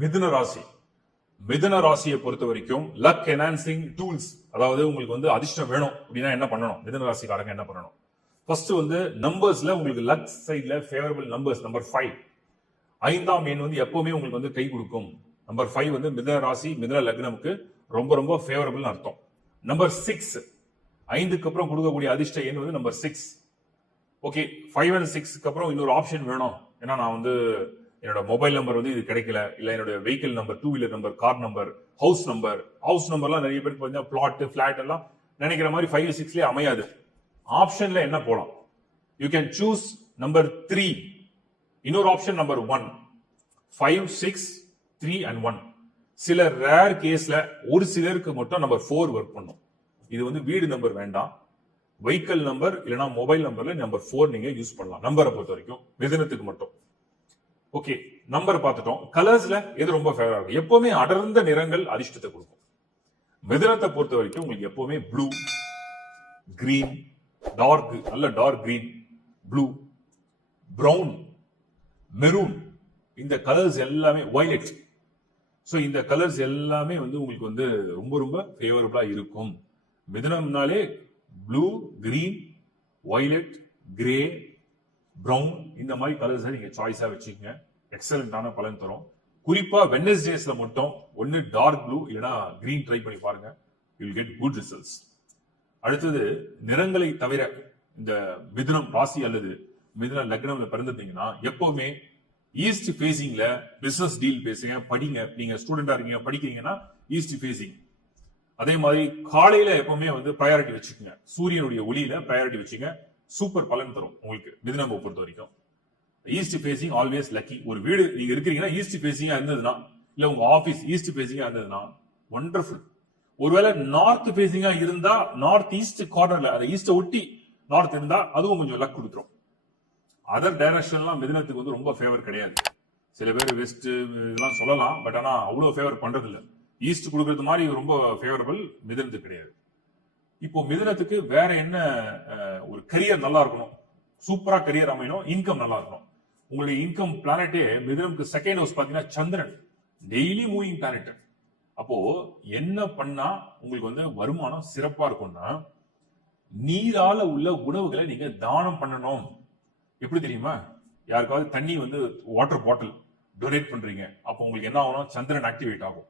மிதுன ராசி. மிதுன ராசியை பொறுத்த வரைக்கும் லக் என்ஹான்சிங் டூல்ஸ், அதாவது உங்களுக்கு வந்து அதிர்ஷ்டம் வேணும் அப்படின்னா என்ன பண்ணணும், மிதுன ராசிக்காரங்க என்ன பண்ணணும்? ஃபர்ஸ்ட் வந்து நம்பர்ஸ்ல உங்களுக்கு லக் சைட்ல ஃபேவரபிள் நம்பர்ஸ் நம்பர் 5, ஐந்தாம் எண் வந்து எப்பவுமே உங்களுக்கு வந்து கை கொடுக்கும். நம்பர் 5 வந்து மிதுன ராசி மிதுன லக்னமுக்கு ரொம்ப ரொம்ப ஃபேவரபிள் அர்த்தம். நம்பர் 6, 5க்கு அப்புறம் கொடுக்கக்கூடிய அதிர்ஷ்ட எண் வந்து நம்பர் 6. ஓகே, 5 and 6க்கு அப்புறம் இன்னொரு ஆப்ஷன் வேணும். ஏன்னா நான் வந்து என்னோட மொபைல் நம்பர் வந்து இது கிடைக்கல, இல்ல என்னோட vehicle number, 2 wheeler number, car number, house நம்பர்லாம் நிறைய பேருக்கு பார்த்தீங்கன்னா பிளாட் ஃபிளாட் எல்லாம் நினைக்கிற மாதிரி 5 6லயே அமையாது. ஆப்ஷன்ல என்ன போலாம்? You can choose number 3. இன்னொரு ஆப்ஷன் நம்பர் 1, 5 6 3 and 1. சில ரேர் கேஸ்ல ஒரு சிலருக்கு மட்டும் நம்பர் 4 ஒர்க் பண்ணும். இது வந்து வீடு நம்பர் வேண்டாம், வெஹிக்கிள் நம்பர் இல்லைன்னா மொபைல் நம்பர்ல நம்பர் 4 நீங்க யூஸ் பண்ணலாம். நம்பரை பொறுத்த வரைக்கும் மிதுனத்துக்கு மட்டும். ஓகே, நம்பர் பார்த்துட்டோம். கலர்ஸ்ல எது ரொம்ப ஃபேவரா இருக்கும்? எப்பவுமே அடர்ந்த நிறங்கள் அதிர்ஷ்டத்தை கொடுக்கும். மிதுனத்தை பொறுத்த வரைக்கும் உங்களுக்கு எப்பவுமே ப்ளூ, கிரீன், டார்க், நல்ல dark green, blue, brown, maroon, இந்த கலர்ஸ் எல்லாமே, வயலட், சோ இந்த கலர்ஸ் எல்லாமே வந்து உங்களுக்கு வந்து ரொம்ப ரொம்ப ஃபேவரபிளா இருக்கும். மிதுனம்னாலே blue, green, violet, grey, brown, இந்த மாதிரி கலர்ஸ் நீங்க சாய்ஸா வச்சுக்கோங்க. எக்ஸலண்டான பலன் தரும். குறிப்பா வெட்னஸ்டேஸ்ல மட்டும் ஒன்னு டார்க் ப்ளூ இல்லனா கிரீன் ட்ரை பண்ணி பாருங்க. You will get good results. அடுத்தது நிறங்களை தவிர இந்த மிதுனம் ராசி அல்லது மிதுன லக்னம்ல பிறந்துட்டீங்கன்னா எப்பவுமே ஈஸ்ட் ஃபேசிங்ல பிசினஸ் டீல் பேசுங்க, படிங்க. நீங்க ஸ்டூடெண்டா இருக்கீங்க, படிக்கிறீங்கன்னா ஈஸ்ட் ஃபேசிங். அதே மாதிரி காலையில எப்பவுமே வந்து ப்ரையாரிட்டி வச்சுக்கோங்க, சூரியனுடைய ஒளியில ப்ரையாரிட்டி வச்சுங்க. சூப்பர் பலன் தரும் உங்களுக்கு மிதுனம் பொறுத்த வரைக்கும். East facing always lucky. ஒரு வீடு நீங்க இருக்கிறீங்கன்னா ஈஸ்ட் ஃபேசிங்கா இருந்ததுன்னா, இல்ல உங்க ஆபீஸ் ஈஸ்ட் ஃபேசிங்கா இருந்ததுன்னா வண்டர்ஃபுல். ஒருவேளை நார்த் ஃபேசிங்கா இருந்தா, நார்த் ஈஸ்ட் கார்னர்ல அந்த ஈஸ்ட ஒட்டி நார்த் இருந்தா அதுவும் கொஞ்சம் லக் கொடுத்துரும். அதர் டைரக்ஷன்லாம் மிதுனத்துக்கு வந்து ரொம்ப ஃபேவர் கிடையாது. சில பேர் வெஸ்ட் இதெல்லாம் சொல்லலாம், பட் ஆனா அவ்வளவு ஃபேவர் பண்றது இல்ல. ஈஸ்ட் கொடுக்கறது மாதிரி ரொம்ப ஃபேவரபிள் மிதுனத்துக்கு கிடையாது. இப்போ மிதுனத்துக்கு வேற என்ன? ஒரு கரியர் நல்லா இருக்கணும், சூப்பரா கரியர் அமையணும், இன்கம் நல்லா இருக்கணும். உங்களுடைய இன்கம் பிளானட்டே மிதுனம்க்கு செகண்ட் ஹவுஸ் பாத்தீங்கன்னா சந்திரன், டெய்லி மூவிங் பிளானட். அப்போ என்ன பண்ணா உங்களுக்கு வந்து வருமானம் சிறப்பா இருக்கும்னா, நீரால உள்ள உணவுகளை நீங்க தானம் பண்ணணும். எப்படி தெரியுமா? யாருக்காவது தண்ணி வந்து வாட்டர் பாட்டில் டொனேட் பண்றீங்க, அப்போ உங்களுக்கு என்ன ஆகும்? சந்திரன் ஆக்டிவேட் ஆகும்.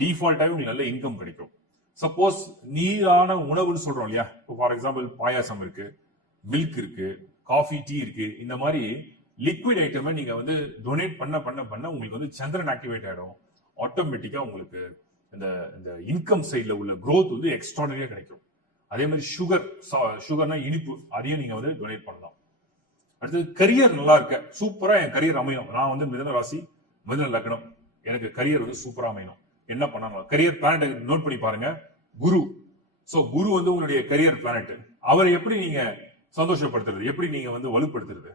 டிஃபால்ட்டாவே உங்களுக்கு நல்ல இன்கம் கிடைக்கும். சப்போஸ் நீரான உணவுன்னு சொல்றோம் இல்லையா, இப்போ ஃபார் எக்ஸாம்பிள் பாயாசம் இருக்கு, மில்க் இருக்கு, காஃபி, டீ இருக்கு, இந்த மாதிரி லிக்விட் ஐட்டமை நீங்க வந்து டொனேட் பண்ண பண்ண பண்ண உங்களுக்கு வந்து சந்திரன் ஆக்டிவேட் ஆயிடும். ஆட்டோமேட்டிக்கா உங்களுக்கு இந்த இன்கம் சைட்ல உள்ள growth வந்து எக்ஸ்ட்ராடனரியா கிடைக்கும். அதே மாதிரி சுகர்னா இனிப்பு, அதையும் நீங்க வந்து டொனேட் பண்ணலாம். அடுத்தது கரியர் நல்லா இருக்க, சூப்பரா என் கரியர் அமையணும். நான் வந்து மிதுன ராசி மிதுன லக்னம், எனக்கு கரியர் வந்து சூப்பரா அமையணும். என்ன பண்ணணும்? கரியர் பிளானட் நோட் பண்ணி பாருங்க. குரு. சோ குரு வந்து உங்களுடைய கரியர் பிளானட். அவரை எப்படி நீங்க சந்தோஷப்படுத்துறது, எப்படி நீங்க வந்து வலுப்படுத்துறது?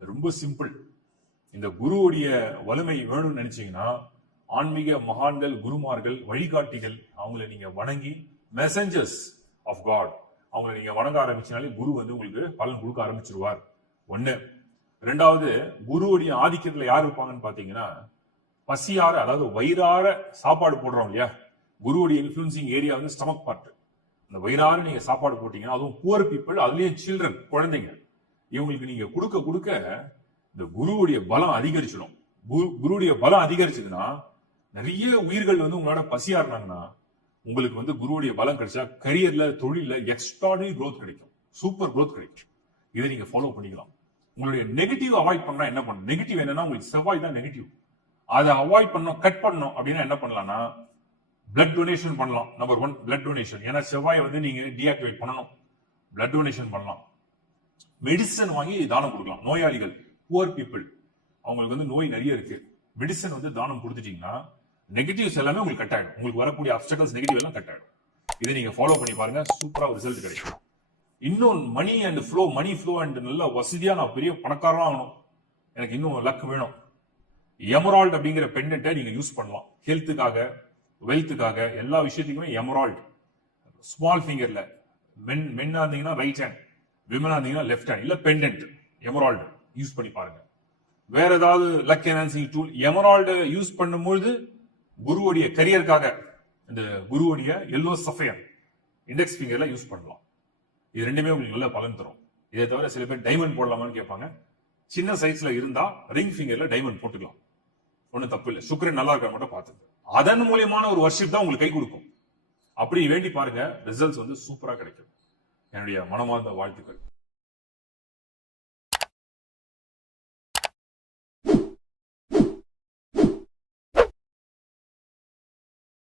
ரொம்ப சிம்பிள். இந்த குருவுடைய வலிமை வேணும்னு நினைச்சீங்கன்னா, ஆன்மீக மகான்கள், குருமார்கள், வழிகாட்டிகள், அவங்களை நீங்க வணங்கி, மெசஞ்சர்ஸ் ஆஃப் காட், அவங்களை நீங்க வணங்க ஆரம்பிச்சனாலே குரு வந்து உங்களுக்கு பலன் கொடுக்க ஆரம்பிச்சிருவார். ஒண்ணு. ரெண்டாவது, குருவுடைய ஆதிக்கத்துல யார் இருப்பாங்கன்னு பாத்தீங்கன்னா, பசியார, அதாவது வயிறார சாப்பாடு போடுறோம் இல்லையா, குருவுடைய இன்ஃபுளுன்சிங் ஏரியா வந்து ஸ்டமக் பார்ட். அந்த வயிறார நீங்க சாப்பாடு போட்டீங்கன்னா, அதுவும் புவர் பீப்புள், அதுலயும் சில்ட்ரன், குழந்தைங்க, இவங்களுக்கு நீங்க கொடுக்க கொடுக்க இந்த குருவுடைய பலம் அதிகரிச்சிடும். குருவுடைய பலம் அதிகரிச்சதுன்னா, நிறைய உயிர்கள் வந்து உங்களோட பசியாருனாங்கன்னா, உங்களுக்கு வந்து குருவுடைய பலம் கிடைச்சா கரியர்ல, தொழில எக்ஸ்ட்ராடனரி growth கிடைக்கும், சூப்பர் growth கிடைக்கும். இதை நீங்க ஃபாலோ பண்ணிக்கலாம். உங்களுடைய நெகட்டிவ் அவாய்ட் பண்ணா என்ன பண்ணும்? நெகட்டிவ் என்னன்னா, உங்களுக்கு செவ்வாய் தான் நெகட்டிவ். அதை அவாய்ட் பண்ணணும், கட் பண்ணணும் அப்படின்னா என்ன பண்ணலாம்னா, பிளட் டொனேஷன் பண்ணலாம். Number 1 blood donation. ஏன்னா செவ்வாயை வந்து நீங்க டீஆக்டிவேட் பண்ணணும். பிளட் டொனேஷன் பண்ணலாம். மெடிசன் வாங்கி தானம் கொடுக்கலாம். நோயாளிகள், புவர் பீப்புள், அவங்களுக்கு வந்து நோய் நிறைய இருக்கு, மெடிசன் வந்து தானம் கொடுத்துட்டீங்கன்னா நெகட்டிவ்ஸ் எல்லாமே உங்களுக்கு கட் ஆயிடும். உங்களுக்கு வரக்கூடிய அப்டக்கல்ஸ் நெகட்டிவ் எல்லாம் கட் ஆயிடும். இதை நீங்க ஃபாலோ பண்ணி பாருங்க, சூப்பரா ரிசல்ட் கிடைக்கும். இன்னும் மணி ஃப்ளோ அண்ட் நல்ல வசதியா நான் பெரிய பணக்காரனா ஆகணும், எனக்கு இன்னும் லக் வேணும், எமரால்ட் அப்படிங்கிற பெண்டன்ட்டை நீங்க யூஸ் பண்ணலாம். ஹெல்த்துக்காக, வெல்த்துக்காக, எல்லா விஷயத்துக்குமே எமரால்ட். ஸ்மால் ஃபிங்கர்ல மென்னா இருந்தீங்கன்னா ரைட் ஹேண்ட், விமனா இருந்தீங்கன்னா லெஃப்ட் ஹேண்ட், இல்ல பெண்டன்ட் எமரால்ட் யூஸ் பண்ணி பாருங்க. வேற ஏதாவது luck enhancing tool Emerald use பண்ணும்பொழுது குருவுடைய கரியருக்காக இந்த குருவுடைய எல்லோ சஃபயர் இண்டெக்ஸ் ஃபிங்கர்ல யூஸ் பண்ணலாம். இது ரெண்டுமே உங்களுக்கு நல்ல பலன் தரும். இதை தவிர சில பேர் டைமண்ட் போடலாமான்னு கேட்பாங்க. சின்ன சைஸ்ல இருந்தா ரிங் ஃபிங்கர்ல டைமண்ட் போட்டுக்கலாம், ஒன்னும் தப்பு இல்லை. சுக்கிரன் நல்லா இருக்க மட்டும் பார்த்துங்க. அதன் மூலியமான ஒரு வர்ஷிப் தான் உங்களுக்கு கை கொடுக்கும். அப்படி வேண்டி பாருங்க, ரிசல்ட்ஸ் வந்து சூப்பரா கிடைக்கும். என்னுடைய மனமார்ந்த வாழ்த்துக்கள்.